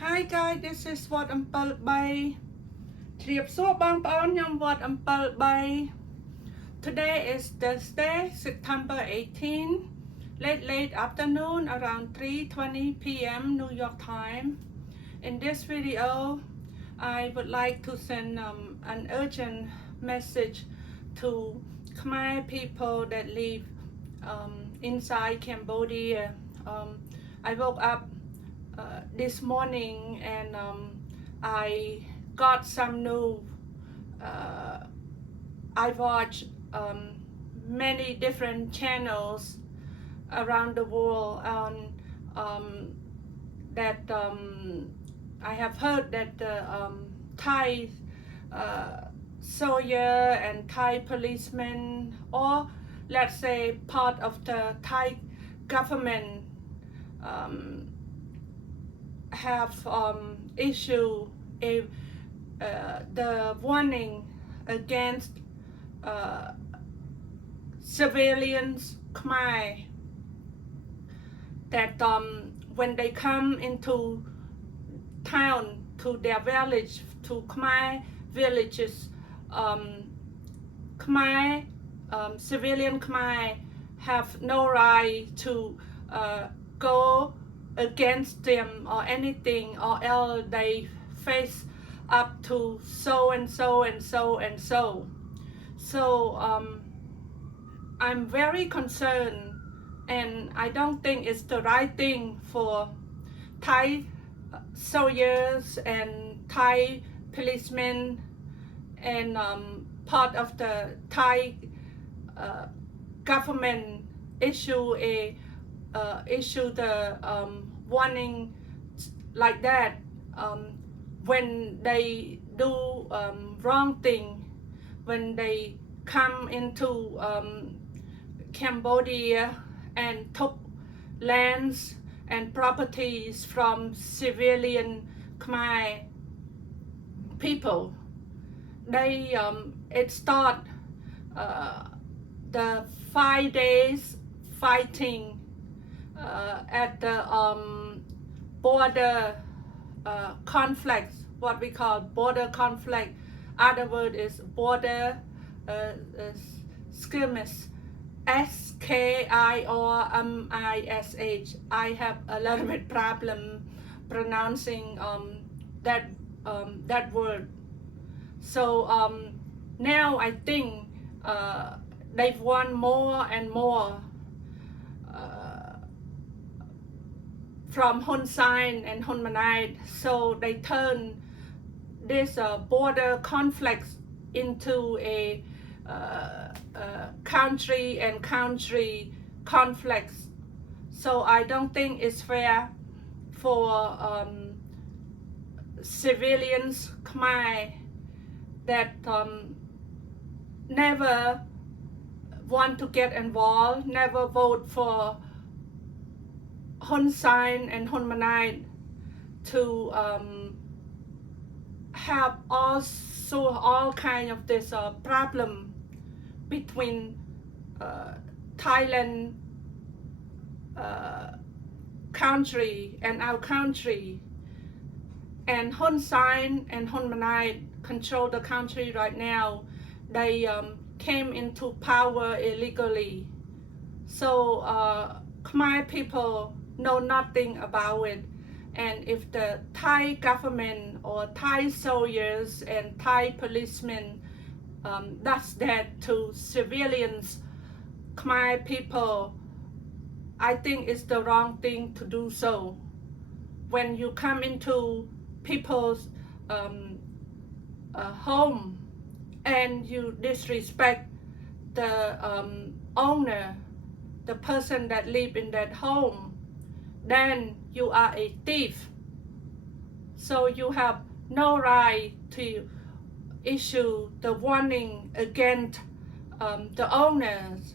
Hi guys, this is What 7 bay ជ្រាបសួរបងប្អូនខ្ញុំវត្ត 7 bay. Today is Thursday, September 18, late afternoon around 3:20 p.m. New York time. In this video, I would like to send an urgent message to Khmer people that live inside Cambodia. I woke up this morning and I got some new I watched many different channels around the world on that I have heard that the Thai soldier and Thai policemen, or let's say part of the Thai government, have issued the warning against civilians Khmer that when they come into town to their village, to Khmer villages, Khmer civilian Khmer have no right to go against them or anything, or else they face up to so and so and so and so. So I'm very concerned, and I don't think it's the right thing for Thai soldiers and Thai policemen and part of the Thai government issue the warning like that when they do wrong thing, when they come into Cambodia and took lands and properties from civilian Khmer people. They it start the 5 days fighting at the border conflict, what we call border conflict. Other word is border skirmish. SKIRMISH. I have a little bit problem pronouncing that word. So now I think they've won more and more from Hun Sen and Hun Manet, so they turn this border conflict into a country and country conflicts. So I don't think it's fair for civilians Khmer that never want to get involved, never vote for Hun Sen and Hun Manet to have all kind of this problem between Thailand country and our country. And Hun Sen and Hun Manet control the country right now. They came into power illegally. So Khmer people know nothing about it, and if the Thai government or Thai soldiers and Thai policemen does that to civilians Khmer people, I think it's the wrong thing to do so. When you come into people's home and you disrespect the owner, the person that live in that home, then you are a thief. So you have no right to issue the warning against the owners.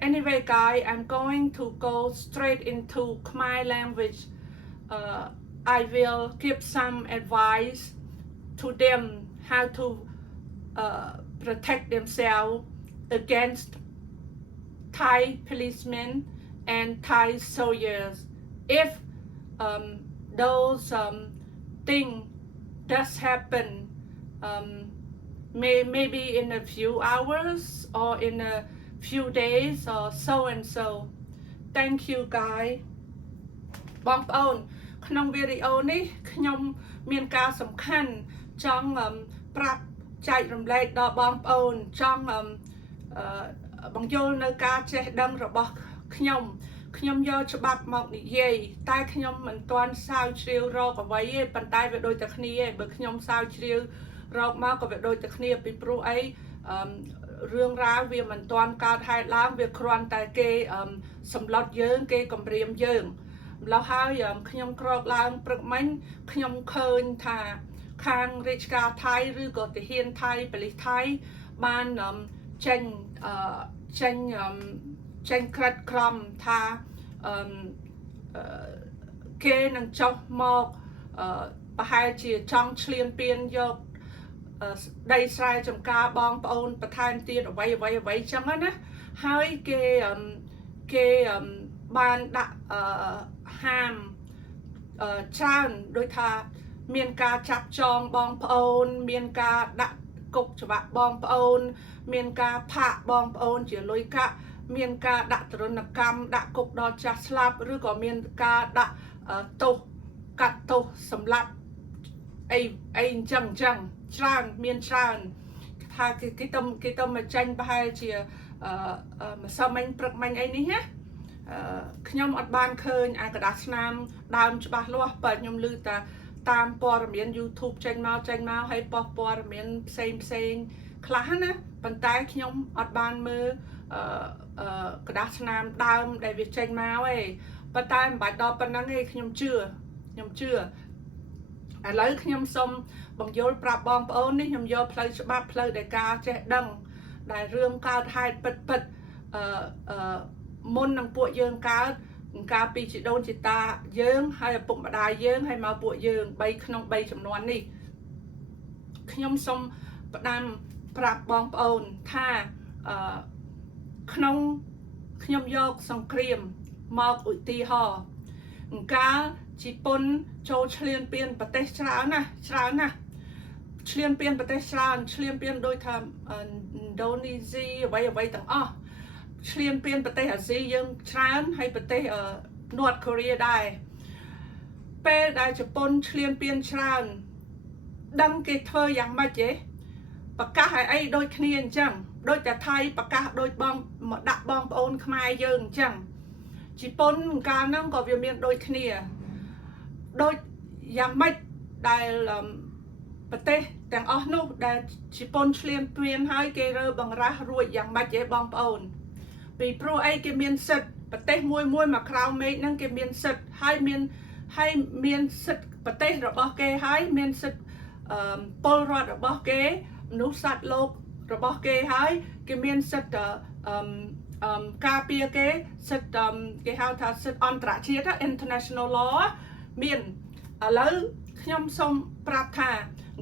Anyway guys, I'm going to go straight into Khmer language. I will give some advice to them how to protect themselves against Thai policemen and Thai soldiers if those thing does happen maybe in a few hours or in a few days or so and so. Thank you guys. បងប្អូនក្នុងវីដេអូនេះខ្ញុំមានការសំខាន់ចង់ប្រាប់ចែករំលែកដល់បងប្អូនចង់បង្យល់នៅការចេះដឹងរបស់ខ្ញុំយកច្បាប់មកនិយាយតែខ្ញុំមិនទាន់ស្រាវជ្រាវរកអ្វីទេប៉ុន្តែវាដូចតែគ្នាឯងបើខ្ញុំស្រាវជ្រាវរកមកក៏វាដូចតែគ្នាពីព្រោះអីរឿងរ៉ាវវាមិនទាន់កើតហេតុឡើងវាគ្រាន់តែគេសម្លុតយើងគេគំរាមយើងម្ល៉េះហើយខ្ញុំក្រោកឡើងព្រឹកមិញខ្ញុំឃើញថាខាងរាជការថៃឬក៏ទាហានថៃប៉ូលីសថៃបានចេញក្រិតក្រមថាគេនឹងចុះមកប្រហែលជាចង់ឈ្លានពានយកដីស្រែចម្ការបងប្អូនបន្ថែមទៀតអ្វីចឹងណាហើយគេបានដាក់ហាមច្រើនដូចថាមានការចាប់ចងបងប្អូនមានការដាក់គុកច្បាប់បងប្អូនមានការផាកបងប្អូនជាលុយកាក់មានការដាក់ទរណកម្មដាក់គុកដល់ចាស់ស្លាប់ឬក៏មានការដាក់ទោសកាត់ទោសសម្លាប់អីអញ្ចឹងច្រើនមានច្រើនថាគេទៅមកចាញ់ប្រហែលជាម្សិលមិញព្រឹកមិញអីនេះណាខ្ញុំអត់បានឃើញអាกระดาษស្នាមដើមច្បាស់លាស់បើខ្ញុំឮតែតាមព័ត៌មាន YouTube ចេញមកហើយព័ត៌មានផ្សេងខ្លះណាប៉ុន្តែខ្ញុំអត់បានមើលกระดาษស្នាមដើមដែលវាចេញមកឯងប៉ុន្តែមិនបាច់ដល់ប៉ុណ្ណឹងទេខ្ញុំជឿឥឡូវខ្ញុំសូមបង្យល់ប្រាប់បងប្អូននេះខ្ញុំយកផ្លូវច្បាប់ផ្លូវដែលការចេះដឹងដែលរឿងកើតហេតុពិតមុននឹងពួកយើងកើតកាលពីជីដូនជីតាយើងហើយឪពុកម្ដាយយើងហើយមកពួកយើង3ចំនួននេះខ្ញុំសូមផ្ដាំប្រាប់បងប្អូនថាក្នុងខ្ញុំយកសង្គ្រាមមកឧទាហរណ៍កាលជប៉ុនចូលឈ្លានពានប្រទេសច្រើនណាស់ឈ្លានពានប្រទេសច្រើនឈ្លានពានដោយថាឥណ្ឌូនេស៊ីអ្វីទាំងអស់ឈ្លានពានប្រទេសអាស៊ីយើងច្រើនហើយប្រទេសNorth Korea ដែរពេលដែលជប៉ុនឈ្លានពានច្រើនដឹងគេធ្វើយ៉ាងម៉េចទេប្រកាសឲ្យអីដូចគ្នាអញ្ចឹងដូចតែថៃប្រកាសដូចមកដាក់បងប្អូនខ្មែរយើងអញ្ចឹងជប៉ុនកាលហ្នឹងក៏វាមានដូចគ្នាដូចយ៉ាងម៉េចដែលប្រទេសទាំងអស់នោះដែលជប៉ុនឈ្លានពានហើយគេរើបង្រាស់រួចយ៉ាងម៉េចទេបងប្អូនពីព្រោះអីគេមានសិទ្ធិប្រទេសមួយមកក្រៅមេឃហ្នឹងគេមានសិទ្ធិហើយមានសិទ្ធិប្រទេសរបស់គេហើយមានសិទ្ធិពលរដ្ឋរបស់គេមនុស្សសត្វលោករបស់គេហើយគេមានសិទ្ធិការពារគេសិទ្ធិគេហៅថាសិទ្ធិអន្តរជាតិ international law មានឥឡូវខ្ញុំសូមប្រាប់ថា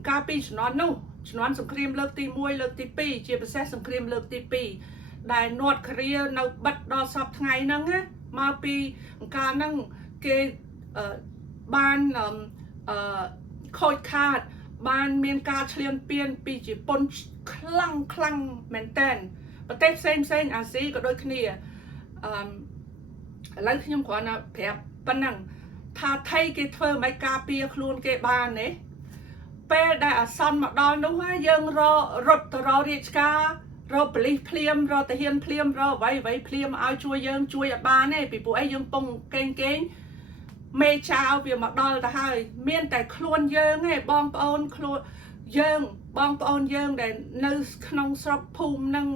កាលពីជំនាន់នោះជំនាន់សង្គ្រាមលើកទី1លើកទី2ជាពិសេសសង្គ្រាមលើកទី2ដែល North Korea នៅបិទដល់សពថ្ងៃហ្នឹងមកពីកាលហ្នឹងគេបានខូចខាតបានមានការឈ្លានពានពីជប៉ុនខ្លាំងមែនតើប្រទេសផ្សេងអាស៊ីក៏ដូចគ្នាឥឡូវខ្ញុំគ្រាន់តែប្រាប់ប៉ុណ្ណឹងថាថៃគេធ្វើមិនការពារខ្លួនគេបានទេពេលដែលអាសន្នមកដល់នោះយើងរត់ទៅរករាជការរកប៉ូលីសភ្លាមរកទាហានភ្លាមរកអ្វីភ្លាមឲ្យជួយយើងជួយឲ្យបានទេពីព្រោះអីយើងពងកេងមេចៅវាមកដល់ទៅហើយមានតែខ្លួនយើងទេបងប្អូនខ្លួនយើងបងប្អូនយើងដែលនៅក្នុងស្រុកភូមិនឹង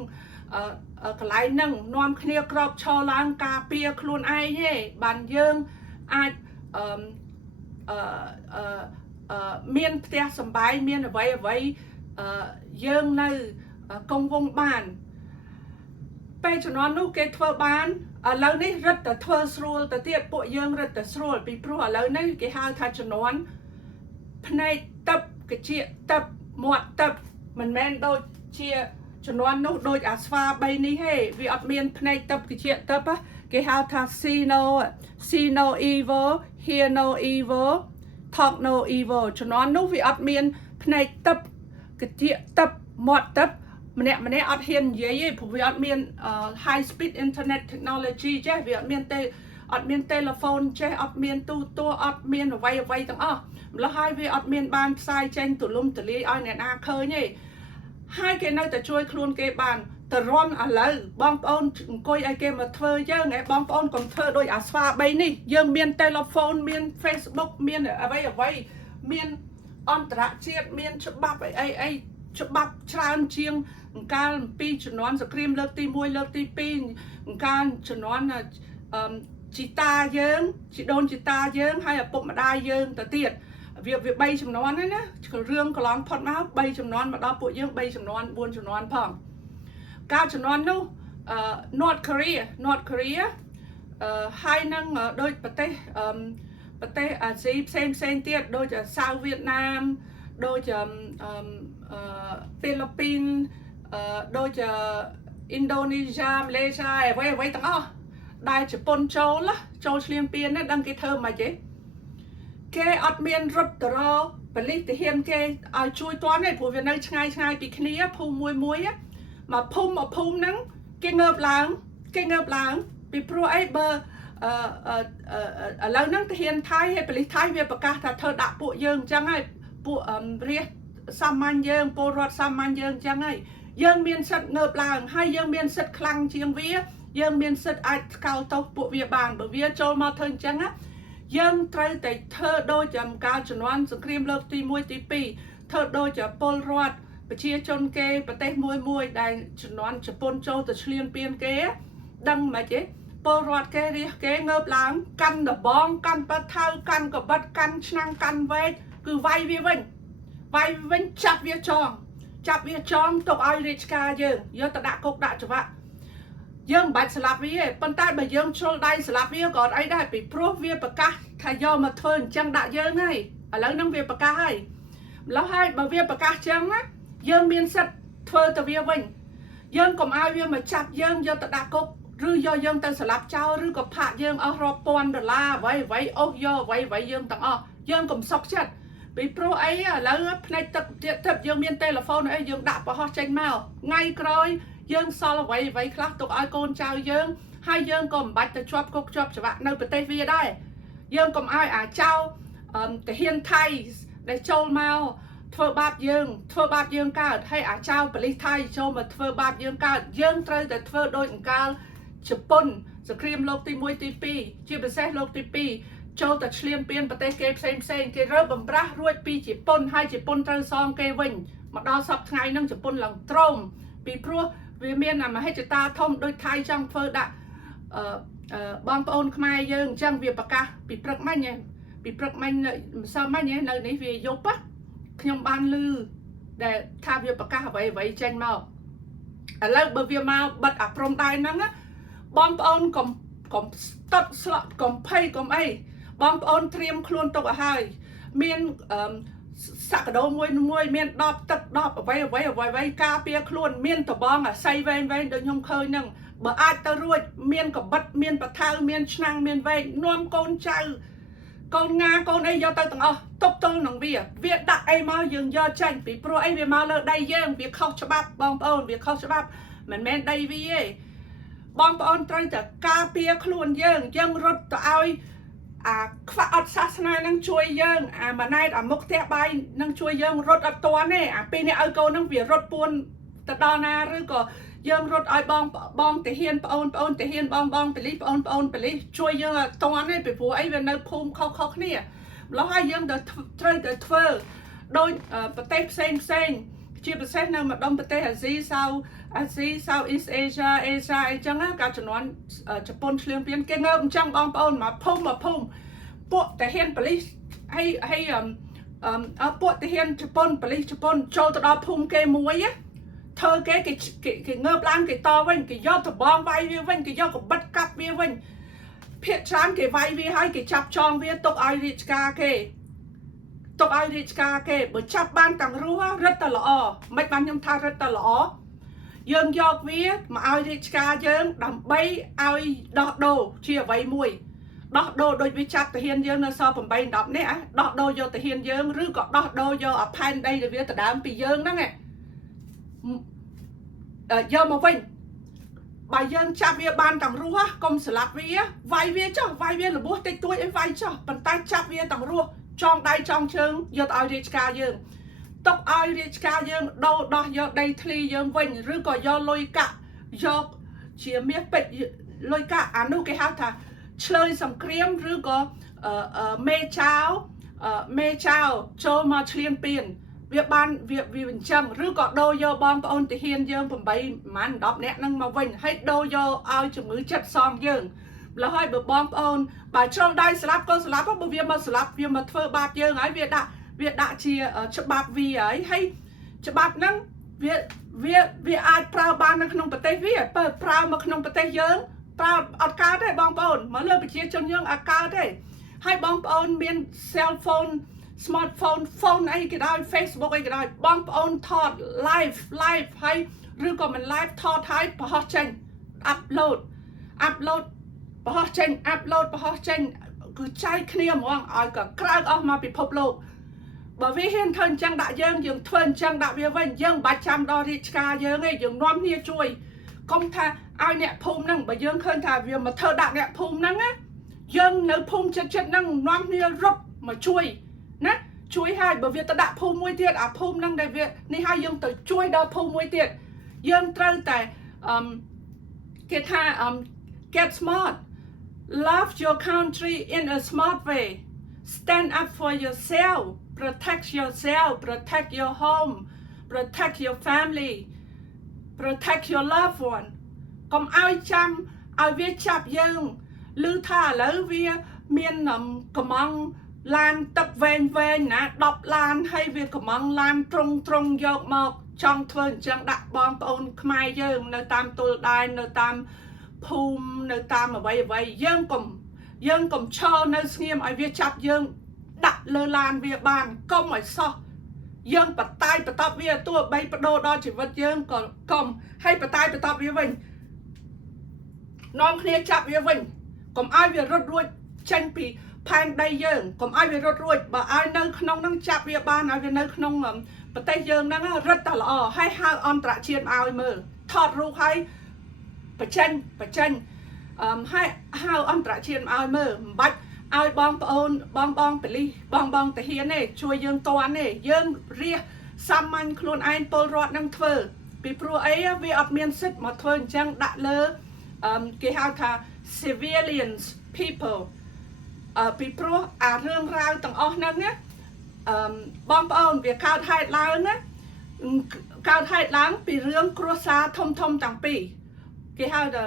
កន្លែងហ្នឹងនាំគ្នាក្របឈរឡើងការពារខ្លួនឯងទេបានយើងអាចមានផ្ទះសម្បែងមានអ្វីយើងនៅកងវងបានពេលជំនាន់នោះគេធ្វើបានឥឡូវនេះរឹតតែធ្វើស្រួលទៅទៀតពួកយើងរឹតតែស្រួលពីព្រោះឥឡូវនេះគេហៅថាជំនាន់ភ្នែកទឹកកជាទឹកមាត់ទឹកមិនមែនដូចជាជំនាន់នោះដូចអាស្វា3នេះទេវាអត់មានភ្នែកទឹកកជាទឹក គេហៅថា see no evil hear no evil talk no evil ជំនាន់នោះវាអត់មានភ្នែកទឹកកាទៀកទឹកមាត់ទឹកម្នាក់អត់ហ៊ាននិយាយទេព្រោះវាអត់មាន high speed internet technology ចេះវាអត់មាន telephone ចេះអត់មានទូរទស្សន៍អត់មានអ្វីទាំងអស់ម្ល៉េះហើយវាអត់មានបានផ្សាយចេញទូលំទូលាយឲ្យអ្នកណាឃើញទេហើយគេនៅតែជួយខ្លួនគេបានទៅរន់ឥឡូវបងប្អូនអង្គុយឲ្យគេមកធ្វើយើងឯងបងប្អូនកុំធ្វើដោយអាស្វា3នេះយើងមាន telephone មាន Facebook មានអ្វីមានអន្តរជាតិមានច្បាប់អីច្បាប់ច្រើនជាងកាលអំពីជំនាន់សង្គ្រាមលើកទី1លើកទី2កាលជំនាន់ជីតាយើងជីដូនជីតាយើងហើយឪពុកម្ដាយយើងទៅទៀតវា3ជំនាន់ហ្នឹងណារឿងកន្លងផុតមក3ជំនាន់មកដល់ពួកយើង3ជំនាន់4ជំនាន់ផងកាលជំនាន់នោះNorth Korea ហើយនឹងដូចប្រទេសអាស៊ីផ្សេងទៀតដូចSouth Vietnam ដូចហ្វីលីពីនដូចឥណ្ឌូនេស្យាម៉ាឡេស៊ីអ្វីទាំងអស់ដែលជប៉ុនចូលឈ្លានពានណាដឹងគេធ្វើមិនទេគេអត់មានរត់ទៅរកប៉ូលីសទាហានគេឲ្យជួយទាន់ទេព្រោះវានៅឆ្ងាយពីគ្នាភូមិមួយមកភូមិហ្នឹងគេងើបឡើងពីព្រោះអីបើឥឡូវហ្នឹងទាហានថៃហើយប៉ូលីសថៃវាប្រកាសថាធ្វើដាក់ពួកយើងអញ្ចឹងហើយពួករាជសាមញ្ញយើងពលរដ្ឋសាមញ្ញយើងអញ្ចឹងហើយយើងមានសិទ្ធិងើបឡើងហើយយើងមានសិទ្ធិខ្លាំងជាងវាយើងមានសិទ្ធិអាចស្កោលទោសពួកវាបានបើវាចូលមកធ្វើអញ្ចឹងណាយើងត្រូវតែធ្វើដូចកាលជំនាន់សង្គ្រាមលើកទី1ទី2ធ្វើដូចពលរដ្ឋប្រជាជនគេប្រទេសមួយដែលជំនាន់ជប៉ុនចូលទៅឈ្លានពានគេដឹងមិនទេពលរដ្ឋគេរាជគេងើបឡើងកាន់ដបងកាន់ប៉ាថៅកាន់កបិតកាន់ឆ្នាំងកាន់វែកគឺវាយវាវិញចាប់វាចងទុកឲ្យរាជការយើងយកទៅដាក់គុកដាក់ច្បាប់យើងមិនបាច់ស្លាប់វាទេប៉ុន្តែបើយើងជ្រុលដៃស្លាប់វាក៏អត់អីដែរពីព្រោះវាប្រកាសថាយកមកធ្វើអញ្ចឹងដាក់យើងហើយឥឡូវហ្នឹងវាប្រកាសហើយម្ល៉េះហើយបើវាប្រកាសអញ្ចឹងណាយើងមានសិទ្ធិធ្វើទៅវាវិញយើងកុំឲ្យវាមកចាប់យើងយកទៅដាក់គុកឬយកយើងទៅស្លាប់ចោលឬក៏ផាកយើងអស់រាប់ពាន់ដុល្លារអ្វីអស់យកអ្វីយើងទាំងអស់យើងកុំសុខចិត្តពីព្រោះអីឥឡូវផ្នែកទឹកយើងមានទូរស័ព្ទអីយើងដាក់ប្រហោះចេញមកថ្ងៃក្រោយយើងសល់អ្វីខ្លះទុកឲ្យកូនចៅយើងហើយយើងក៏មិនបាច់ទៅជាប់គុកជាប់ច្បាប់នៅប្រទេសវាដែរយើងកុំឲ្យអាចោទាហានថៃដែលចូលមកធ្វើបាបយើងកើតហើយអាចោប៉ូលីសថៃចូលមកធ្វើបាបយើងកើតយើងត្រូវតែធ្វើដោយអង្កាលជប៉ុនសង្គ្រាមលោកទី1ទី2ជាពិសេសលោកទី2ចូលទៅឈ្លានពានប្រទេសគេផ្សេងគេរើបំប្រាស់រួចពីជប៉ុនហើយជប៉ុនត្រូវសងគេវិញមកដល់សប្តាហ៍ថ្ងៃហ្នឹងជប៉ុនឡើងទ្រោមពីព្រោះវាមានមហិច្ឆតាធំដូចថៃចង់ធ្វើដាក់បងប្អូនខ្មែរយើងអញ្ចឹងវាប្រកាសពីព្រឹកមិញម្សិលមិញនៅនេះវាយប់ខ្ញុំបានឮដែលថាវាប្រកាសអ្វីចេញមកឥឡូវបើវាមកបិទអាព្រំដែនហ្នឹងបងប្អូនកុំស្ទាត់ស្លក់កុំភ័យកុំអីបងប្អូនត្រៀមខ្លួនទុកឲ្យហើយមានសក្តិមួយមានដបទឹកដបអ្វីការពារខ្លួនមានតបងអាស័យវែងដូចខ្ញុំឃើញហ្នឹងបើអាចទៅរួចមានកបិតមានបថៅមានឆ្នាំងមានវែងនាំកូនចៅកូនងាកូនអីយកទៅទាំងអស់ទប់ទល់នឹងវាដាក់អីមកយើងយកចាញ់ពីព្រោះអីវាមកលើដៃយើងវាខុសច្បាប់បងប្អូនវាខុសច្បាប់មិនមែនដីវាទេបងប្អូនត្រូវតែការពារខ្លួនយើងរត់ទៅឲ្យអាខ្វះអត់សាសនានឹងជួយយើងអាម៉ណែតអាមុខផ្ទះបាយនឹងជួយយើងរត់អត់ទាន់ទេអាពេលនេះឲ្យកូននឹងវារត់ពួនទៅដល់ណាឬក៏យើងរត់ឲ្យបងទាហានប្អូនទាហានបងប៉ូលីសប្អូនប៉ូលីសជួយយើងអត់ទាន់ទេពីព្រោះអីវានៅភូមិខុសគ្នាម្ល៉េះហើយយើងត្រូវតែធ្វើដោយប្រទេសផ្សេងជាពិសេសនៅម្ដុំប្រទេសអាស៊ី Southeast Asia អីចឹងកាលជំនាន់ជប៉ុនឈ្លានពានគេងើបអញ្ចឹងបងប្អូនមកភូមិពួកទាហានប៉ូលីសហើយពួកទាហានជប៉ុនប៉ូលីសជប៉ុនចូលទៅដល់ភូមិគេមួយធ្វើគេងើបឡើងគេតវិញគេយកតបងវាយវាវិញគេយកកបិតកាប់វាវិញភាគច្រើនគេវាយវាហើយគេចាប់ចងវាទុកឲ្យរាជការគេបើចាប់បានទាំងរស់រឹតតែល្អមិនបានខ្ញុំថារឹតតែល្អ យើងយកវាមកឲ្យរាជការយើងដើម្បីឲ្យដោះដូរជាអ្វីមួយដោះដូរដូចវាចាប់ទាហានយើងនៅសល់8 10នេះដោះដូរយកទាហានយើងឬក៏ដោះដូរយកអាផែនដីដែលវាដណ្ដើមពីយើងហ្នឹងយកមកវិញបើយើងចាប់វាបានទាំងរស់កុំស្លាប់វាវាយវាចុះវាយវារបួសតិចតួចអីវាយចុះប៉ុន្តែចាប់វាទាំងរស់ចងដៃចងជើងយកទៅឲ្យរាជការយើងទុកឲ្យរាជការយើងដោយកដីធ្លីយើងវិញឬក៏យកលុយកាក់យកជាមាសពេជ្រលុយកាក់អានោះគេហៅថាឆ្លើយសង្គ្រាមឬក៏មេចៅចូលមកឈ្លានពានវាបានវាអញ្ចឹងឬក៏ដូរយកបងប្អូនទាហានយើង8 10នាក់ហ្នឹងមកវិញហើយដូរយកឲ្យជំងឺចិត្តសងយើងម្ល៉េះហើយបើបងប្អូនបើជ្រុលដៃស្លាប់ក៏ស្លាប់បើវាមកស្លាប់វាមកធ្វើបាបយើងហើយវាដាក់ជាច្បាប់វាហើយច្បាប់ហ្នឹងវាអាចប្រើបាននៅក្នុងប្រទេសវាប្រើមកក្នុងប្រទេសយើងប្រើអត់កើតទេបងប្អូនមកលើប្រជាជនយើងអត់កើតទេហើយបងប្អូនមាន cell phone smartphone phone អីក៏ដោយ Facebook អីក៏ដោយបងប្អូនថត live ហើយឬក៏មិន live ថតហើយបង្ហោះចេញ upload បង្ហោះចេញ បង្ហោះចេញគឺចែកគ្នាហ្មងឲ្យកក្រើកអស់មកពិភពលោកបើវាហ៊ានធ្វើអញ្ចឹងដាក់យើងធ្វើអញ្ចឹងដាក់វាវិញយើងមិនបាច់ចាំដល់រាជការយើងទេយើងនាំគ្នាជួយកុំថាឲ្យអ្នកភូមិហ្នឹងបើយើងឃើញថាវាមកធ្វើដាក់អ្នកភូមិហ្នឹងណាយើងនៅភូមិចិត្តហ្នឹងនាំគ្នារត់មកជួយណាជួយឲ្យបើវាទៅដាក់ភូមិមួយទៀតអាភូមិហ្នឹងដែលវានេះឲ្យយើងទៅជួយដល់ភូមិមួយទៀតយើងត្រូវតែគេថាget smart love your country in a smart way stand up for yourself protect yourself protect your home protect your family protect your loved one កុំឲ្យចាំឲ្យវាចាប់យើងឮថាឥឡូវវាមានកំងឡានទឹកវែងណា10ឡានហើយវាកំងឡានត្រង់យកមកចង់ធ្វើអញ្ចឹងដាក់បងប្អូនខ្មែរយើងនៅតាមទល់ដែននៅតាមភូមិនៅតាមអ្វីយើងកុំឈរនៅស្ងៀមឲ្យវាចាប់យើងដាក់លើឡានវាបានកុំឲ្យសោះយើងបតាយបតប់វាទោះបីបដូរដល់ជីវិតយើងក៏កុំហើយបតាយបតប់វាវិញនាំគ្នាចាប់វាវិញកុំឲ្យវារត់រួចចេញពីផែនដីយើងកុំឲ្យវារត់រួចបើឲ្យនៅក្នុងហ្នឹងចាប់វាបានឲ្យវានៅក្នុងប្រទេសយើងហ្នឹងរត់តែល្អហើយហៅអន្តរជាតិមកឲ្យមើលថតរូបឲ្យបញ្ចេញហើយហៅអន្តរជាតិមកឲ្យមើលមិនបាច់ឲ្យបងប្អូនបងប៉ូលីសបងទាហានទេជួយយើងតន់ទេយើងរះសាមញ្ញខ្លួនឯងពលរដ្ឋនឹងធ្វើពីព្រោះអីវាអត់មានសិទ្ធិមកធ្វើអញ្ចឹងដាក់លើគេហៅថា civilians people ពីព្រោះអារឿងរ៉ាវទាំងអស់ហ្នឹងណាបងប្អូនវាកើតហេតុឡើងពីរឿងគ្រួសារធំទាំងពីរគេហៅ the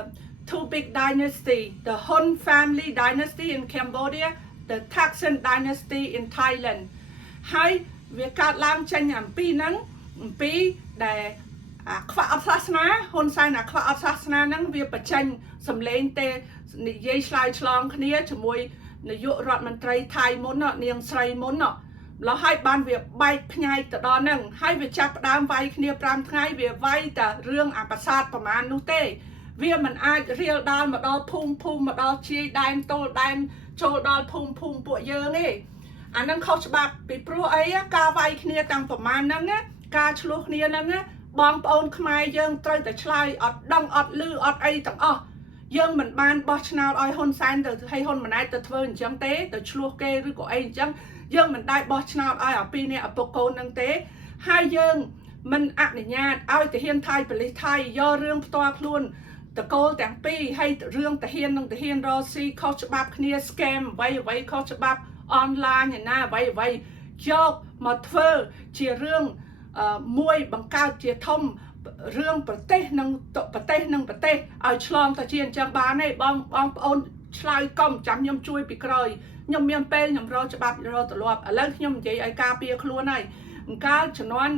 two big dynasty the Hun family dynasty in Cambodia the Thaksin dynasty in Thailand ហើយវាកើតឡើងចេញអំពីហ្នឹងអំពីដែលខ្វះអត់សាសនាហ៊ុនសែនខ្វះអត់សាសនាហ្នឹងវាបញ្ចេញសម្លេងទេនិយាយឆ្លើយឆ្លងគ្នាជាមួយនាយករដ្ឋមន្ត្រីថៃមុននាងស្រីមុនម្ល៉េះហើយបានវាបែកផ្នែកទៅដល់ហ្នឹងហើយវាចាប់ផ្ដើមវាយគ្នា5ថ្ងៃវាវាយតែរឿងអាប្រាសាទប្រមាណនោះទេវាមិនអាចរៀលដល់មកដល់ភូមិមកដល់ជាយដែនទល់ដែនចូលដល់ភូមិពួកយើងទេអាហ្នឹងខុសច្បាប់ពីព្រោះអីការវាយគ្នាទាំងប្រមាណហ្នឹងណាការឆ្លោះគ្នាហ្នឹងណាបងប្អូនខ្មែរយើងត្រូវតែឆ្លើយអត់ដឹងអត់ឮអត់អីទាំងអស់យើងមិនបានបោះឆ្នោតឲ្យហ៊ុនសែនទៅឲ្យហ៊ុនម៉ាណែតទៅធ្វើអញ្ចឹងទេទៅឆ្លោះគេឬក៏អីអញ្ចឹងយើងមិនได้បោះឆ្នោតឲ្យអាពីរនេះឪពុកកូនហ្នឹងទេហើយយើងមិនអនុញ្ញាតឲ្យទាហានថៃប៉ូលីសថៃយករឿងផ្ទាល់ខ្លួនតកូលទាំងពីរហើយរឿងទាហាននិងទាហានរស់ស៊ីខុសច្បាប់គ្នា scam អ្វីខុសច្បាប់អនឡាញណាអ្វីយកមកធ្វើជារឿងមួយបង្កើតជាធំរឿងប្រទេសនឹងប្រទេសឲ្យឆ្លងទៅជាអញ្ចឹងបានទេបងប្អូនឆ្លើយកុំចាំខ្ញុំជួយពីក្រោយខ្ញុំមានពេលខ្ញុំរកច្បាប់រកទម្លាប់ឥឡូវខ្ញុំនិយាយឲ្យការពារខ្លួនហើយអង្កាលជំនាន់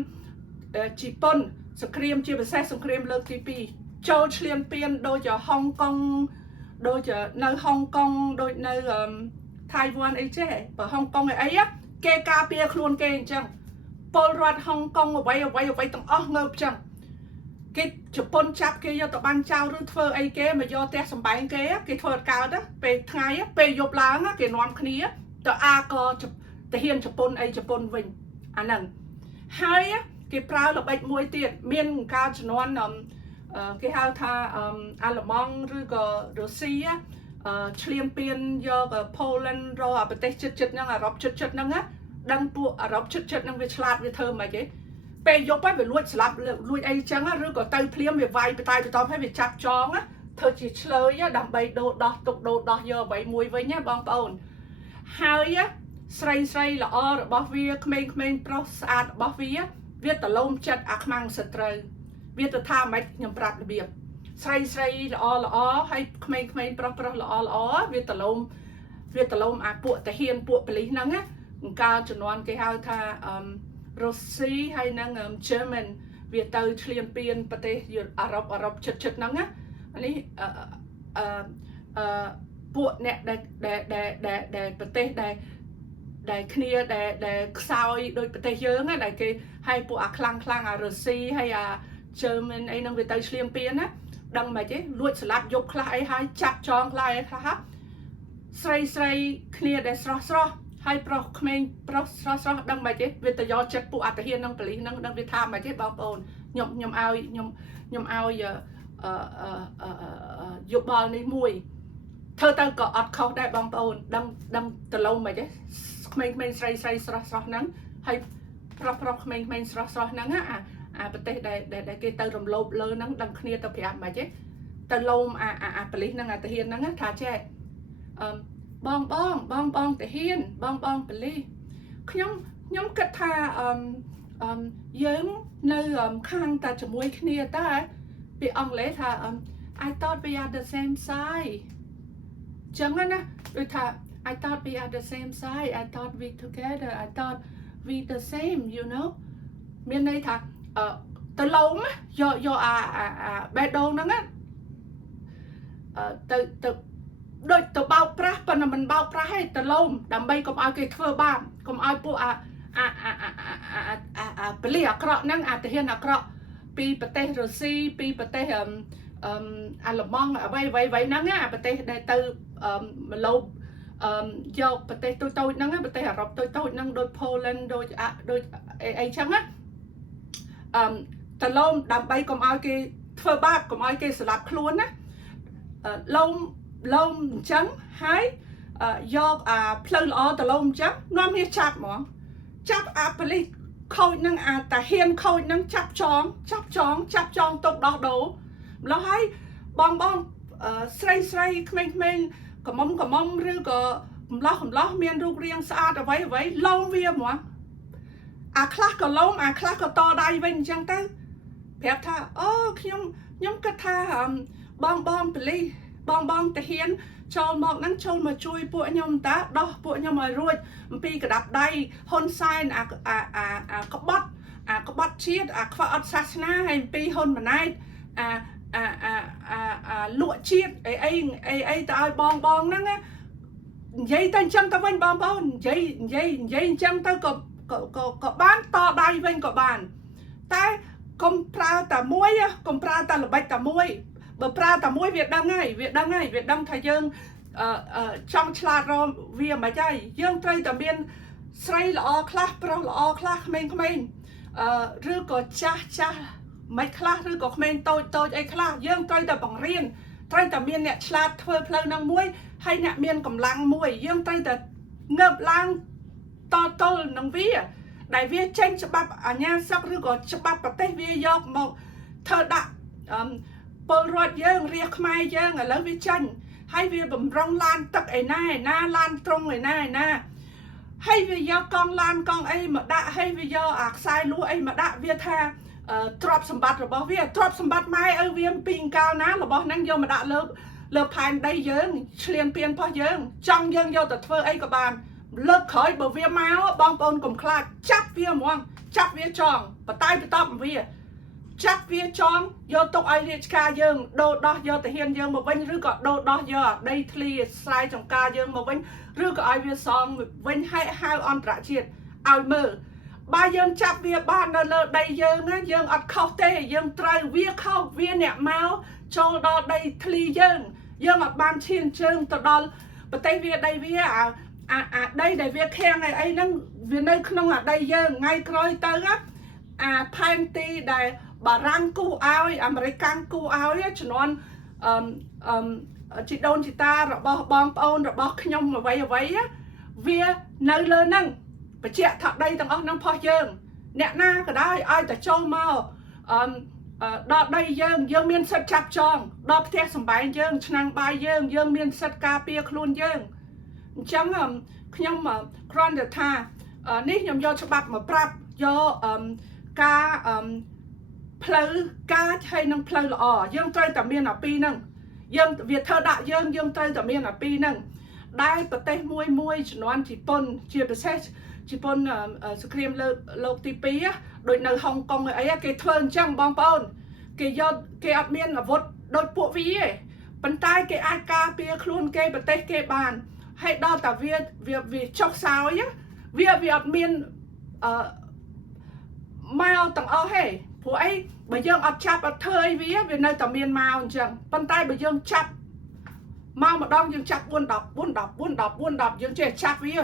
ជប៉ុនសង្គ្រាមជាពិសេសសង្គ្រាមលើកទី2ចូលឈ្លានពានដូចជាហុងកុងដូចនៅហុងកុងដូចនៅថៃវ៉ាន់អីចេះបើហុងកុងអីគេការពារខ្លួនគេអញ្ចឹងពលរដ្ឋហុងកុងអ្វីទាំងអស់ងើបចឹង cái chụp pôn chắp cái do tụi ban trao rồi thơ ấy cái mà do té sầm bánh cái thơ cao đó về ngày á về dục láng á cái nón khní á tụi co chụp tụi hiền chụp pôn ấy chụp pôn vinh anh nằng hai á cái prao là bạch môi tiền miên cao cho nón cái hao tha Alamong rồi có Russia Chiêm Piên do có Poland rồi ở bên chật năng Arab chật năng á đang buộc Arab chật năng Việt Lạt Việt thơm mà cáiไปยกไปไปลวดสลับลวดไอ้จังอะหรือก็เตยเพลียมไปไวไปตายไปตอมให้ไปจับจองอะเธอจีเฉลยอะดำใบโดดดอกตกโดดดอกเยอะใบมวยไว้เนี่ยบางปอนหายอะใส่ละอบ่เวียเขมงโปรสอาดบ่เวียตะลมจัดอักมังสตรีเวียตะท่าไม่ยำปรับระเบียบใส่ละอให้เขมงโปรละอเวียตะลมอาปวดตะเฮียนปวดไปเลยนั่งอะการจนวันเกี่ยวท่ารัสเซียให้นั่งเยอรมันเวียดเตอร์เชียมเปียนประเทศยุโรปอาหรับชดนั่งอ่ะอันนี้พวกเนี่ยได้ประเทศได้เคลียร์ได้ซอยโดยประเทศเยอะอ่ะได้คือให้พวกคลังรัสเซียให้เยอรมันไอ้นั่งเวียดเตอร์เชียมเปียนนะดังไหมเจ๊ลวดสลัดยกคลายให้จับจองคลายครับใส่เคลียร์ได้สระให้ปลอกเมงปลอกสระดังไปเจ๊เวทยอจัดปูอัตเฮียนนั่งปลีนั่งไปทำไปเจ๊บางปนยมเอายุบบอลในมวยเธอตั้งก็อัดเขาได้บางปนดังตะลงไปเจ๊เมงใส่สระนั้นให้ปลอกเมงสระนั้นประเทศได้เกตรมลบเลยนั่งดังเคลียร์ตะเพียบไปเจ๊ตะลงปลีนั่งอัตเฮียนนั่งท่าเจ๊บองแต่เฮียนบองไปเลยย้อมกระทาเยิ้มในข้างตาจมูกเนี่ยแต่ไปอังเลท่าI thought we are the same size จังงั้นนะโดยท่า I thought we are the same size I thought we together I thought we the same you know เมียนในท่าตะลมยอแบดงนั่งอ่ะโดยตัวเบาปลาปนมันเบาปลาให้ตะลมดำใบก็เอาเกลือบ้านก็เอาพวกเปลี่ยกระนั่งแต่เห็นกระปีประเทศรัสเซียปีประเทศอัลมองไว้นั่งประเทศได้ตือมาลบยกประเทศตัวนั่งประเทศอาหรับตัวนั่งโดยโปแลนด์โดยไอ้ช่างตะลมดำใบก็เอาเกลือบ้านก็เอาเกสลับคล้วนนะลมจังให้ยกเพลิงล้อตะลมจังน้อมให้จับหมอจับไปเลยเขานั่งแต่เฮียนเขานั่งจับจองตกดอกโดแล้วให้บองใส่เขมงกระมอมหรือก็ล้อเมียนรูปเรียงสะอาดเอาไว้ลมเวียหมอคลาก็ลมคลาก็ต่อได้เว้นจังเต้แบบท่าย้อมกระท่าบองไปเลยบองแต่เฮียนชาวมอกนั่งชมมาช่วยพวกยมตาดอกพวกยมมารุ่ยปีกระดับได้ฮอนไซน์กบดเชียดขวาอัดศาสนาให้ปีฮอนมาไนลวดเชียดไอ้ตาบองนั่งยัยตันจังตะวันบองยัยจังตะก็บ้านต่อได้เว้นก็บ้านแต่กมพราวแต่มวยกมพราวแต่ละใบแต่มวยบปลาแต่มวยเวียดดังไทยยังช่องฉลาดรอเวียมาใจยังไตรแต่เบียนใส่ละอคลาปลาละอคลาเขมงหรือก็จ้าไม่คลาหรือก็เขมงโตไอ้คลายังไตรแต่บังเรียนไตรแต่เบียนเนี่ยฉลาดเพื่อเพลิงนางมวยให้เนี่ยเบียนกำลังมวยยังไตรแต่เงือบล้างโตนางเวียได้เวียเช่นฉบับอันนี้สักหรือก็ฉบับประเทศเวียยกมองเธอดะปลรถเยอะเรียกไม่เยอะแล้ววิจันให้เวียบ่มร้องลานตักไอ้หน้าลานตรงไอ้หน้าให้เวียกองลานกองไอ้มาด่าให้เวียอักษายรู้ไอ้มาด่าเวียท่าตรอบสมบัติหรือบ่เวียตรอบสมบัติไม้เวียปิงกาวนะหรือบ่นั่งโยมาด่าเลิกพายได้เยอะเฉลี่ยเปลี่ยนพอเยอะจังเยอะโยแต่เธอไอ้กับบานเลิกขอยบ่เวียเมาบองปนกลมคลาดจับเวียมวงจับเวียจองปะตายไปตอบเวียจับเวียจองโยตกไอเรียกายังโดดอโยแต่เฮียนยังมาวิ่งหรือก็โดดอโยได้ทลีสายจงกายังมาวิ่งหรือก็ไอเวียซองวิ่งให้ห้าวอันตรายเชียดเอามือ ba dương chắp vía ba nơi đây dương á dương ọt khâu tê dương trời vía khâu vía nẹt máu cho đó đây thli dương ọt ban thiên chương từ đó bờ tây vía đây vía đây để vía khen này ấy nó vía nơi không ở đây dương ngay coi tới á panty đây bà răng cu áo American cu áo á cho nó chị đôn chị ta rồi bong ôn rồi bong nhom mà vậy á vía nơi lên nâng và trẻ thật đây tầng ốc nâng phó dương nè na cái đó ai ta cho màu đó đây dương miên sật chạp tròn đó thế sầm bài dương năng bài dương miên sật cà pia luôn dương chẳng nhom mà con được tha nít nhom do cho bạc mà prap do ca pleu ca hay nâng pleu là dương chơi tầm miên ở pi nâng dương Việt thơ đại dương chơi tầm miên ở pi nângได้ประเทศมวยฉนวนจีปนจีประเทศจีปนสครีมโลกตีปีโดยในฮ่องกงไอ้เกย์เทิร์นจังบองปอนเกย์ยอดเกย์อัดเมียนวดโดยพวกวีปันใต้เกย์อาการเปียคลุนเกย์ประเทศเกย์บานให้ดอแต่เวียชกสาวเนี่ยเวียดเมียนมาเอาต่างเอาให้พวกไอ้ใบยังอัดจับอัดเทยเวียในแต่เมียนมาจังปันใต้ใบยังจับmau một đong dương chặt buôn đập dương chơi chặt với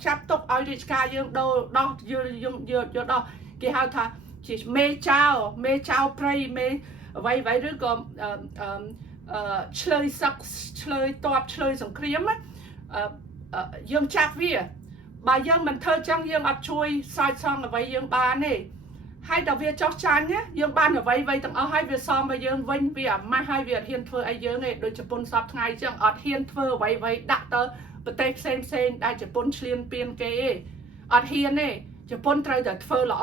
chặt tục ở đi ca dương đâu đó dương đó cái hao thà chỉ mê chao pray mê vậy đứa còn chơi sắc chơi toạp chơi sòng khiếm á dương chặt với bà dương mình thơ trăng dương ấp chui sai xong là vậy dương ba này hai đầu việc chóc chán nhé dương ban ở vậy tầng ở hai việc xong và dương vinh việc mà hai việc hiền thưa ai dương này đôi chụp bún sập ngày chẳng ở hiền thưa vậy đặt tờ bật tay xem đại chụp bún liên biên kế ở hiền này chụp bún trai được thưa là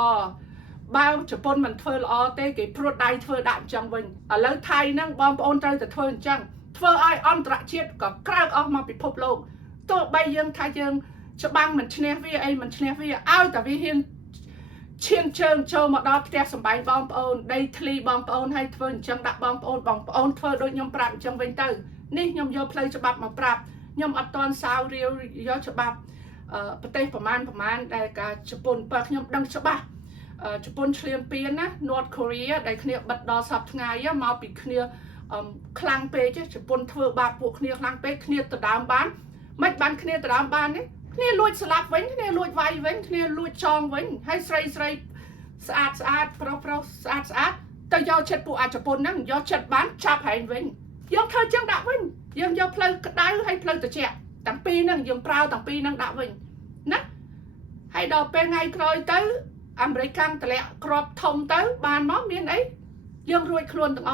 bao chụp bún mình thưa là tê cái pro đại thưa đạm chẳng vinh ở lâu thay năng bom ôn trai được thưa chẳng thưa ai on trạ chết có crowd ở mà bị phốp lô tôi bay dương thay dương cho băng mình chne vi ao tại vì hiền chiên trơn cho một đó theo sầm bài bom ôn đây thli bom ôn hay phơi chân đặt bom ôn phơi đôi nhom prap chân vinh tử ní nhom vô play cho bắp mà prap nhom ở toàn sao riêu do cho bắpประเทศประมาณได้การญี่ปุ่นเปิดnhomดังcho bắpญี่ปุ่นเชียงปีนนะ North Korea ได้ขณีบัดดอสับไงยะมาปิดขณีคลังเปย์ญี่ปุ่นเถื่อบาปพวกขณีคลังเปย์ขณีตะดามบ้านไม่บ้านขณีตะดามบ้านนี่นี่ลุยสลับเว้นนี่ลุยไวเว้นนี่ลุยจองเว้นให้ใส่สะอาดเพราะสะอาดแต่ยอเช็ดปูอาจจะปนนั่งยอเช็ดบ้านชาบหายเว้นยังเธอจังด่าเว้นยังยอเพลย์ได้ให้เพลย์ตะเจี๊ยต่างปีนั่งยังเปล่าต่างปีนั่งด่าเว้นนะให้ดอกเป็นไงคอยtớiอเมริกันแต่ละกรอบทงtớiบานม้อเมียนไอ้ยังรวยครวนต่างอ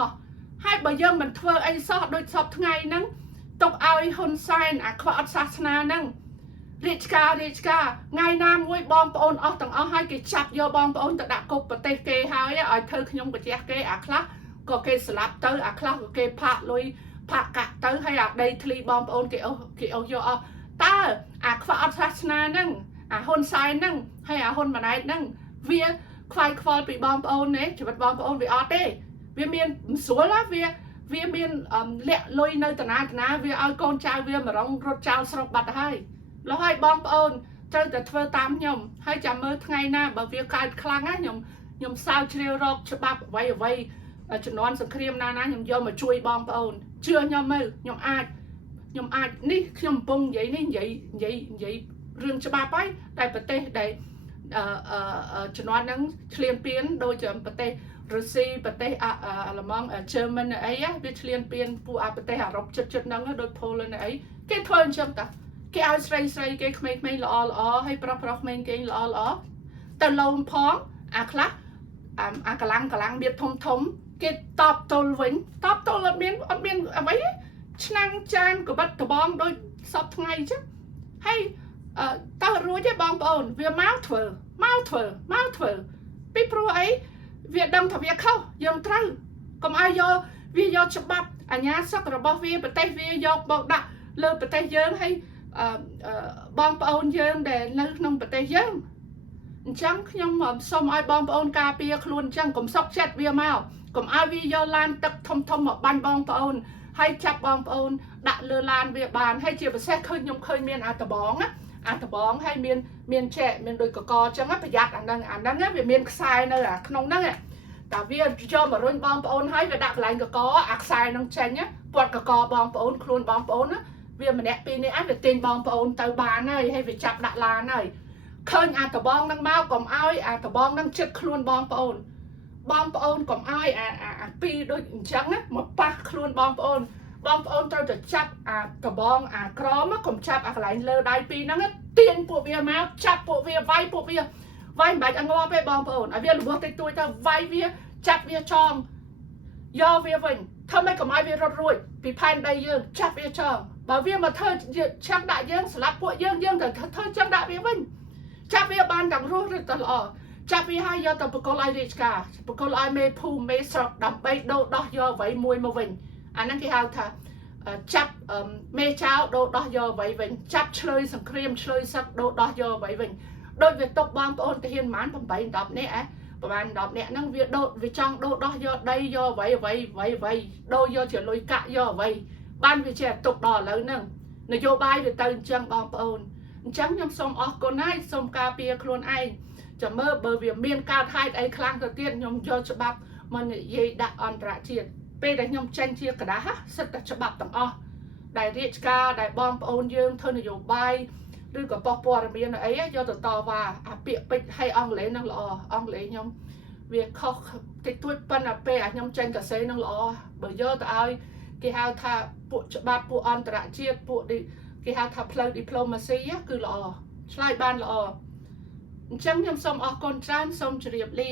ให้บ่ยังมันเทอไอ้ซอดโดยสอบทั้งไงนั่งตกเอาไอ้ฮุนไซน์ขวาศาสนานั่งริชกาไงน้ำวยบอมปอนออกต่างเอาให้กิจับโยบอมปอนแต่ดักกบประเทศเกย์หายไอ้เธอขยมกับเจ๊เกย์คลาก็เกย์สลับเตอคลาก็เกย์ผ่าลุยผ่ากะเตอให้ได้ทลีบอมปอนเกย์เอาโยตาขวาศาสนานั่งฮุนไซน์นั่งให้ฮุนมาไหนนั่งเวียควายควอลไปบอมปอนเนี่ยจะเป็นบอมปอนไปออเต้เวียเมียนสวยแล้วเวียเมียนเละลุยในตนาเวียเอากอนเจ้าเวียมาร้องรถเจ้าสรบบัดให้แล้วให้บองปอนเจอแต่เธอตามยมให้จำมือไงนะบ่เวียการคลั่งนะยมสาวเชียวรอบฉบับไว้จนนอนสังเครียมนะยมมาช่วยบองปอนเชื่อยมมือยมอาจนี่ยมปงใหญ่นี่ใหญ่เรื่องฉบับไปได้ประเทศได้จนนอนนั้นเคลียนเปลี่ยนโดยจะประเทศรัสเซียประเทศอะไรมั่งเยอรมันไอ้วิเคลียนเปลี่ยนผู้ประเทศรบจุดนั้นโดยโพลนไอ้แค่ทนจังตาแกเอาใส่แกไม่ล้อให้ปรับไม่แกล้อแต่เราพร้อมคลักำลังเบียดทมแกตอบโต้วิ่งตอบโต้รถเบียนอะไรช่างจานกับบัตรบอมโดยสอบไงจ้ะให้ตารู้ใช่บองปอนเวียม้าเถื่อปีโปรไอเวียดังถ้าเวียเข้ายังตรังก็มาโยเวียฉบับอันนี้สักระบบเวียประเทศเวียยกบอกด่าเลิกประเทศเยอะให้บองปอนเยอะแต่เลิกน้องประเทศเยอะจังยังส่งไอ้บองปอนกาเปียคลุนจังผมซอกเช็ดเวียมาผมไอเวียลานตึกทมบันบองปอนให้จับบองปอนด่าเลือลานเวียบานให้เจียบเซ็ตเคยยมเคยเมียนอาตบอง អាតបងហើយមានចែមានដូចកកអញ្ចឹងប្រយ័ត្នអាហ្នឹងវាមានខ្សែនៅអាក្នុងហ្នឹងតែវាយកមករុញបងប្អូនហើយវាដាក់កន្លែងកកអាខ្សែហ្នឹងចេញពាត់កកបងប្អូនខ្លួនបងប្អូនវាម្នាក់ពីរនាក់វាទាញបងប្អូនទៅបានហើយវាចាប់ដាក់ឡានហើយឃើញអាតបងហ្នឹងមកកុំឲ្យអាតបងហ្នឹងជិតខ្លួនបងប្អូនកុំឲ្យអាពីរដូចអញ្ចឹងមកប៉ះខ្លួនបងប្អូនត្រូវតែចាប់អាតបងអាក្រមកុំចាប់អាកន្លែងលើដៃពីរហ្នឹងទាញពួកវាមកចាប់ពួកវាវាយមិនបាច់អងទេបងប្អូនឲ្យវារបួសតិចតួចទៅវាយវាចាប់វាចងយកវាវិញធ្វើម៉េចកុំឲ្យវារត់រួចពីផែនដីយើងចាប់វាចងបើវាមកធ្វើឆឹងដាក់យើងស្លាប់ពួកយើងត្រូវធ្វើចឹងដាក់វាវិញចាប់វាបានទាំងរស់ឬទៅល្អចាប់វាឲ្យយកទៅបកលឲ្យរាជការបកលឲ្យមេភូមិមេស្រុកដើម្បីដោះអ្វីមួយមកវិញអាហ្នឹងគេហៅថាចាប់មេចៅដោះយកអ្វីវិញចាប់ឆ្លើយសង្គ្រាមឆ្លើយសឹកដោះយកអ្វីវិញដូចវាຕົកបងប្អូនទាហានប្រហែល8 10នាក់ប្រហែល10នាក់ហ្នឹងវាចង់ដោះយកដីយកអ្វីដោយកជាលុយកាក់យកអ្វីបានវាជាຕົកដល់ឥឡូវហ្នឹងនយោបាយវាទៅអញ្ចឹងបងប្អូនអញ្ចឹងខ្ញុំសូមអរគុណហើយសូមការពារខ្លួនឯងចាំមើលបើវាមានកើតហេតុអីខ្លាំងទៅទៀតខ្ញុំយកច្បាប់មកនិយាយដាក់អន្តរជាតិពេលដែលខ្ញុំចេញជាกระดาษសិតតែច្បាប់ទាំងអស់ដែលរាជការដែលបងប្អូនយើងធ្វើនយោបាយឬក៏ប៉ុស្តិ៍ព័ត៌មានអីយកទៅតវ៉ាអាពាក្យពេចន៍ឲ្យអង់គ្លេសនឹងល្អអង់គ្លេសខ្ញុំវាខុសតិចតួចប៉ុន្តែពេលខ្ញុំចេញកាសេនឹងល្អបើយកទៅឲ្យគេហៅថាពួកច្បាប់ពួកអន្តរជាតិពួកគេហៅថាផ្លូវ diplomacy គឺល្អឆ្លើយបានល្អអញ្ចឹងខ្ញុំសូមអរគុណច្រើនសូមជម្រាបលា